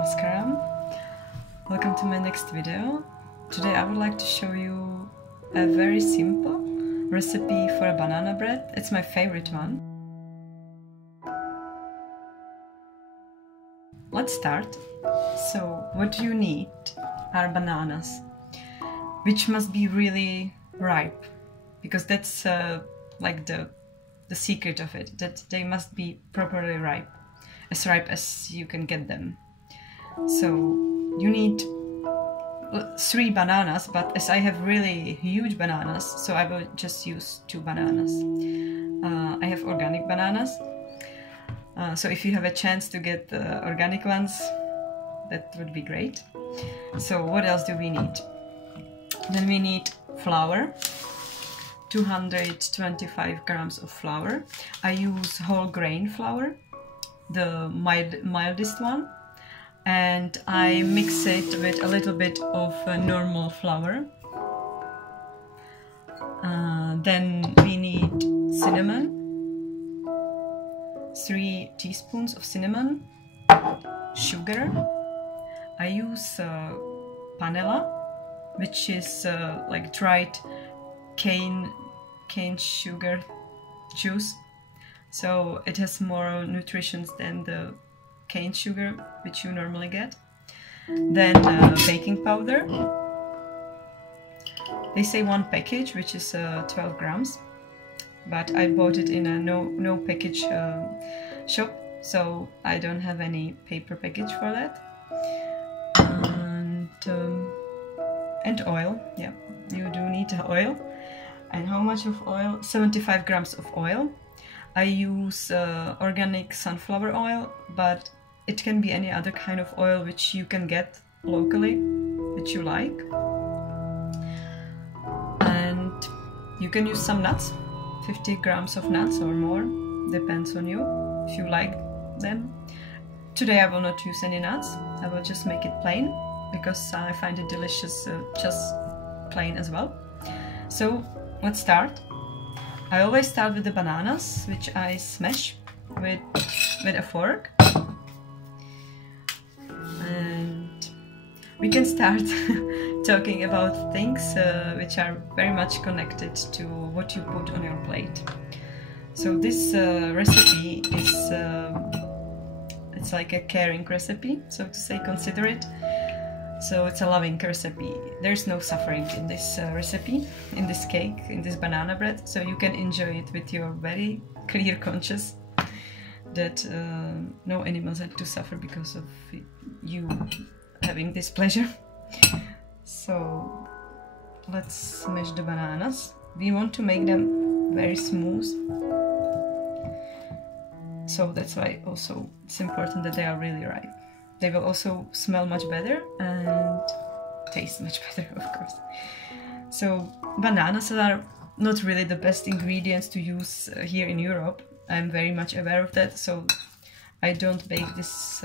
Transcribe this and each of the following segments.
Namaskaram. Welcome to my next video. Today I would like to show you a very simple recipe for a banana bread. It's my favorite one. Let's start. So what you need are bananas, which must be really ripe, because that's like the secret of it, that they must be properly ripe as you can get them. So you need 3 bananas, but as I have really huge bananas, so I will just use 2 bananas. I have organic bananas, so if you have a chance to get the organic ones, that would be great. So what else do we need? Then we need flour, 225 grams of flour. I use whole grain flour, the mildest one, and I mix it with a little bit of normal flour. Then we need cinnamon, 3 teaspoons of cinnamon, sugar. I use panela, which is like dried cane sugar juice, so it has more nutrition than the cane sugar which you normally get. Then baking powder. They say 1 package, which is 12 grams, but I bought it in a no package shop, so I don't have any paper package for that. And oil. Yeah, you do need oil. And how much of oil? 75 grams of oil. I use organic sunflower oil, but it can be any other kind of oil which you can get locally, which you like. And you can use some nuts, 50 grams of nuts or more, depends on you, if you like them. Today I will not use any nuts, I will just make it plain, because I find it delicious just plain as well. So let's start. I always start with the bananas, which I smash with a fork. And we can start talking about things which are very much connected to what you put on your plate. So this recipe is it's like a caring recipe, so to say, consider it. So it's a loving recipe. There's no suffering in this recipe, in this cake, in this banana bread, so you can enjoy it with your very clear conscience that no animals had to suffer because of you having this pleasure. So let's smash the bananas. We want to make them very smooth, so that's why also it's important that they are really ripe. They will also smell much better and taste much better, of course. So bananas are not really the best ingredients to use here in Europe. I'm very much aware of that, so I don't bake this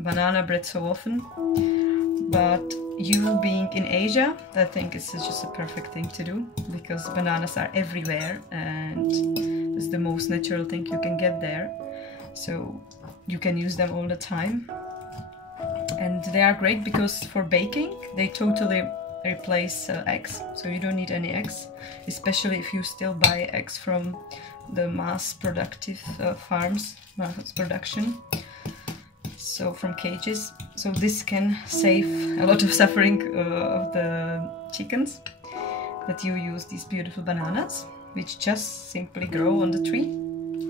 banana bread so often. But you being in Asia, I think it's just a perfect thing to do, because bananas are everywhere and it's the most natural thing you can get there. So you can use them all the time, and they are great because for baking they totally replace eggs, so you don't need any eggs, especially if you still buy eggs from the mass productive farms, mass production, so from cages. So this can save a lot of suffering of the chickens, that you use these beautiful bananas which just simply grow on the tree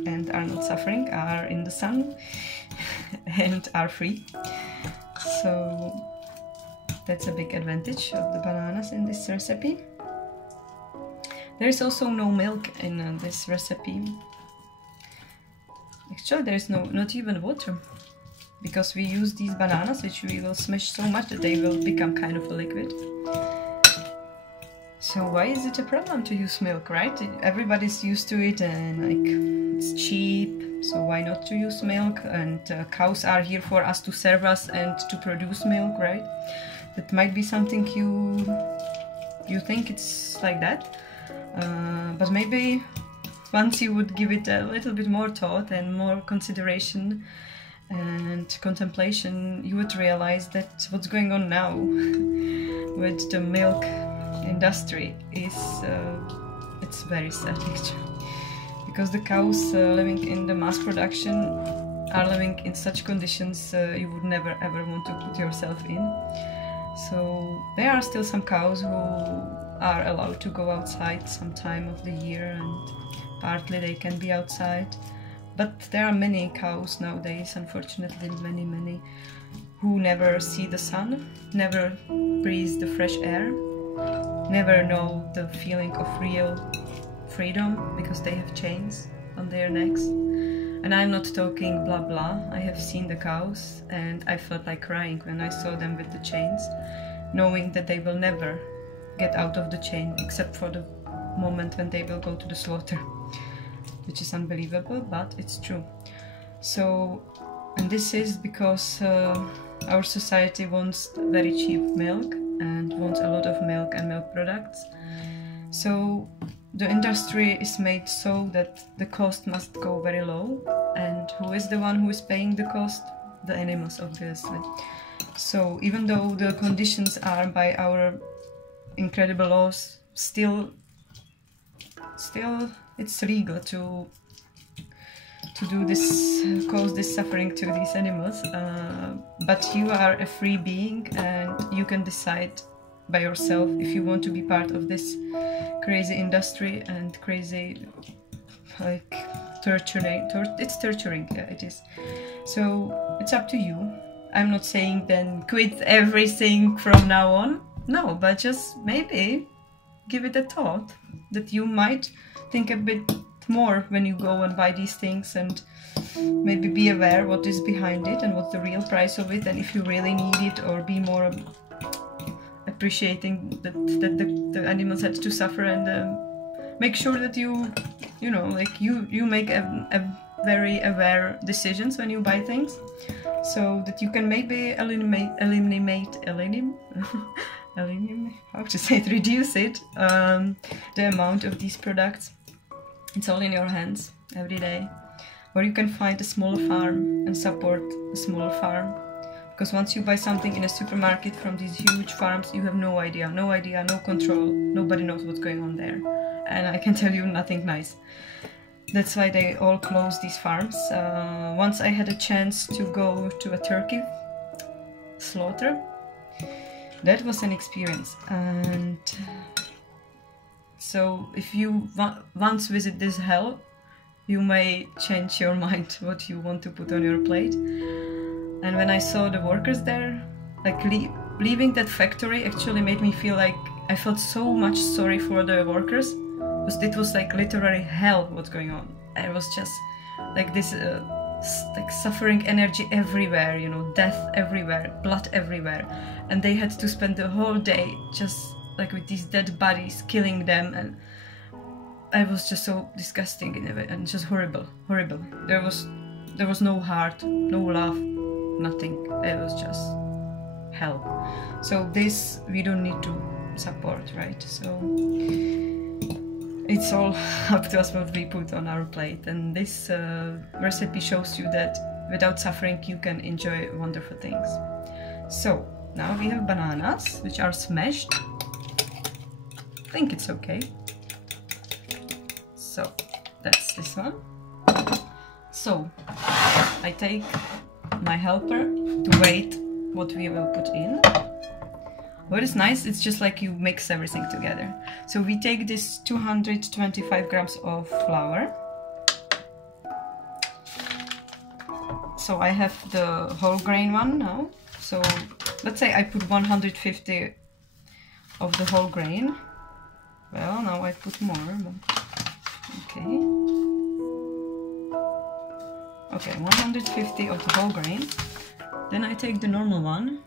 and are not suffering, are in the sun and are free. So that's a big advantage of the bananas in this recipe. There is also no milk in this recipe. Actually, there is not even water, because we use these bananas which we will smash so much that they will become kind of a liquid. So why is it a problem to use milk, right? Everybody's used to it and like it's cheap, so why not to use milk? And cows are here for us, to serve us and to produce milk, right? That might be something you think it's like that, but maybe once you would give it a little bit more thought and more consideration, and contemplation, you would realize that what's going on now with the milk industry is it's very sad actually, because the cows living in the mass production are living in such conditions you would never ever want to put yourself in. So there are still some cows who are allowed to go outside some time of the year, and partly they can be outside. But there are many cows nowadays, unfortunately, many, who never see the sun, never breathe the fresh air, never know the feeling of real freedom because they have chains on their necks. And I'm not talking blah blah, I have seen the cows and I felt like crying when I saw them with the chains, knowing that they will never get out of the chain except for the moment when they will go to the slaughter, which is unbelievable, but it's true. So, and this is because our society wants very cheap milk and wants a lot of milk and milk products. So the industry is made so that the cost must go very low, and who is the one who is paying the cost? The animals, obviously. So even though the conditions are by our incredible laws, still it's legal to do this, cause this suffering to these animals, but you are a free being and you can decide by yourself if you want to be part of this crazy industry and crazy, like, it's torturing, yeah, it is. So it's up to you. I'm not saying then quit everything from now on, no, but just maybe give it a thought that you might think a bit more when you go and buy these things, and maybe be aware what is behind it and what's the real price of it, and if you really need it, or be more appreciating that the animals had to suffer, and make sure that you know, like you make a very aware decisions when you buy things, so that you can maybe how to say it, reduce it, the amount of these products. It's all in your hands every day. Or you can find a smaller farm and support a smaller farm, because once you buy something in a supermarket from these huge farms, you have no idea, no control, nobody knows what's going on there, and I can tell you, nothing nice. That's why they all close these farms. Once I had a chance to go to a turkey slaughter. That was an experience, and so if you once visit this hell, you may change your mind what you want to put on your plate. And when I saw the workers there, like leaving that factory actually made me feel like I felt so much sorry for the workers, because it was like literally hell what's going on. I was just like this like suffering energy everywhere, you know, death everywhere, blood everywhere, and they had to spend the whole day just like with these dead bodies, killing them, and it was just so disgusting in a way, and just horrible. There was no heart, no love, nothing. It was just hell. So this we don't need to support, right? So it's all up to us what we put on our plate, and this recipe shows you that without suffering you can enjoy wonderful things. So now we have bananas, which are smashed. I think it's okay. So that's this one. So I take my helper to weigh what we will put in. What is nice, it's just like you mix everything together. So we take this 225 grams of flour. So I have the whole grain one now. So let's say I put 150 of the whole grain. Well, now I put more, but okay. Okay, 150 of the whole grain. Then I take the normal one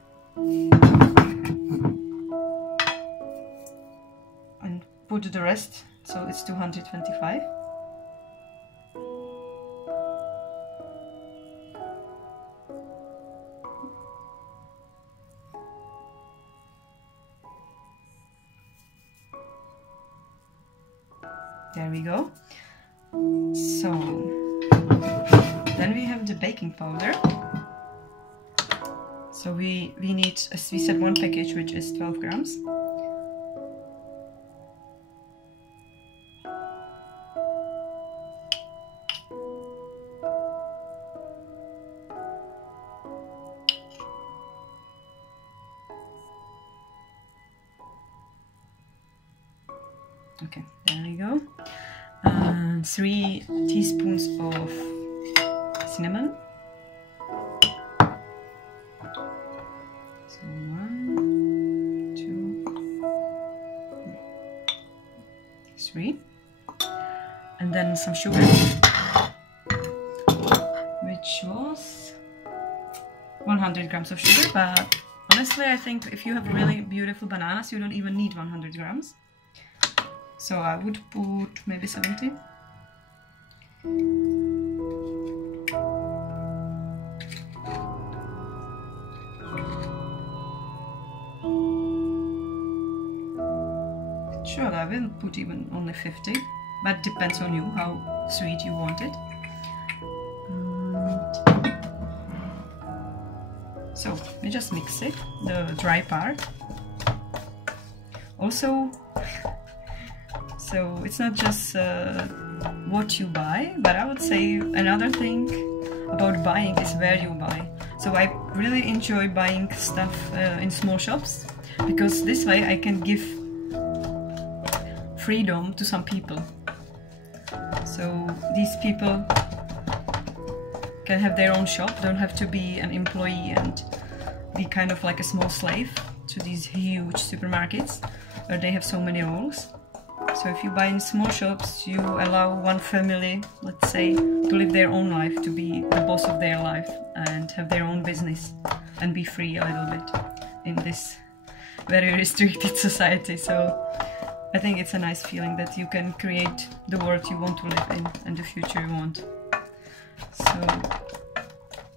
and put the rest, so it's 225. There we go. So Then we have the baking powder. So we need, as we said, one package, which is 12 grams. Okay, there we go. 3 teaspoons of cinnamon. So 1, 2, 3. And then some sugar, which was 100 grams of sugar, but honestly I think if you have really beautiful bananas, you don't even need 100 grams. So I would put maybe 70. Sure, I will put even only 50, but depends on you how sweet you want it. And so we just mix it, the dry part. Also, so it's not just what you buy, but I would say another thing about buying is where you buy. So I really enjoy buying stuff in small shops, because this way I can give freedom to some people. So these people can have their own shop, don't have to be an employee and be kind of like a small slave to these huge supermarkets where they have so many rules. So if you buy in small shops, you allow one family, let's say, to live their own life, to be the boss of their life and have their own business and be free a little bit in this very restricted society. So I think it's a nice feeling that you can create the world you want to live in and the future you want. So,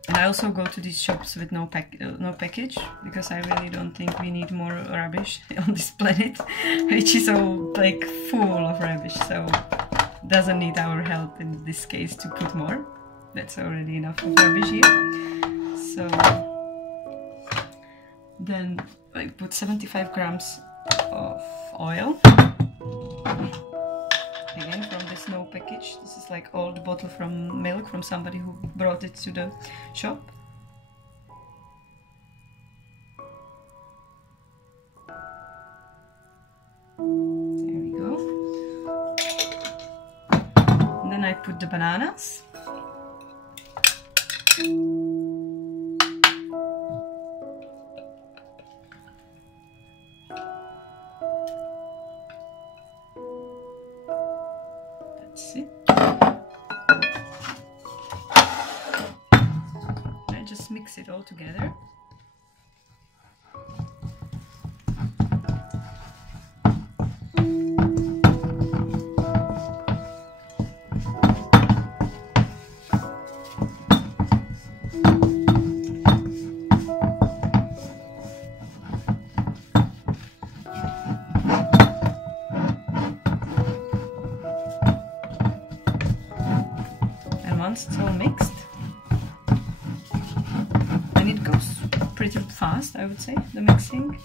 and I also go to these shops with no package, because I really don't think we need more rubbish on this planet, which is all like full of rubbish. So doesn't need our help in this case to put more. That's already enough of rubbish here. So then I put 75 grams of oil. Again, from this no package. This is like old bottle from milk from somebody who brought it to the shop. There we go. And then I put the bananas. That's it. I just mix it all together. Once it's all mixed, and it goes pretty fast, I would say, the mixing.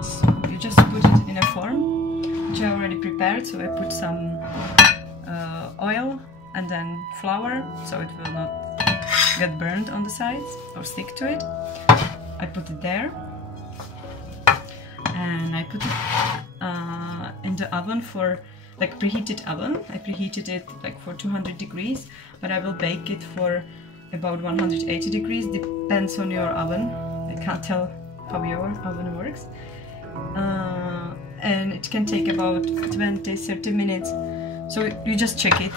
So you just put it in a form which I already prepared. So I put some oil and then flour, so it will not get burned on the sides or stick to it. I put it there. And I put it in the oven for, like, preheated oven. I preheated it like for 200 degrees, but I will bake it for about 180 degrees, depends on your oven. I can't tell how your oven works. And it can take about 20-30 minutes. So you just check it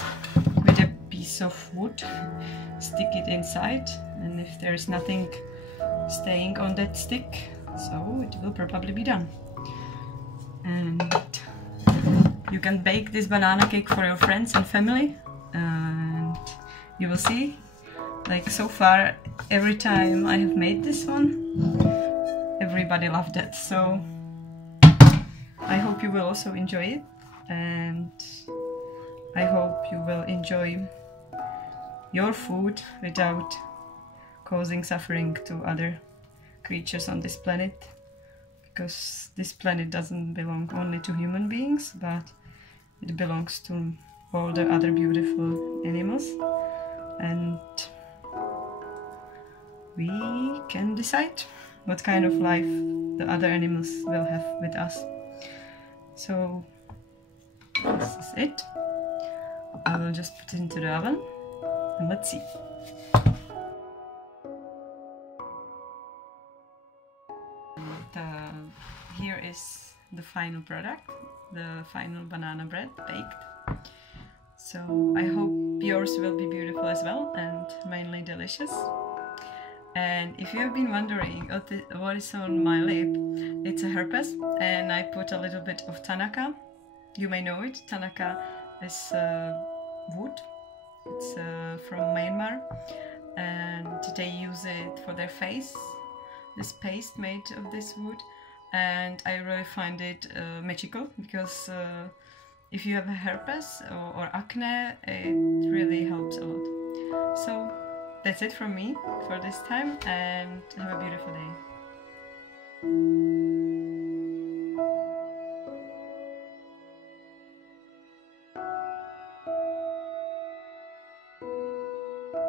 with a piece of wood, stick it inside, and if there is nothing staying on that stick, so it will probably be done. And you can bake this banana cake for your friends and family, and you will see, like, so far every time I have made this one, everybody loved it. So I hope you will also enjoy it, and I hope you will enjoy your food without causing suffering to other creatures on this planet, because this planet doesn't belong only to human beings, but it belongs to all the other beautiful animals, and we can decide what kind of life the other animals will have with us. So this is it. I will just put it into the oven and let's see. Here is the final product, the final banana bread baked. So I hope yours will be beautiful as well, and mainly delicious. And if you have been wondering what is on my lip, it's a herpes, and I put a little bit of Tanaka. You may know it. Tanaka is wood. It's from Myanmar, and they use it for their face, this paste made of this wood. And I really find it magical, because if you have a herpes or acne, it really helps a lot. So that's it from me for this time, and have a beautiful day.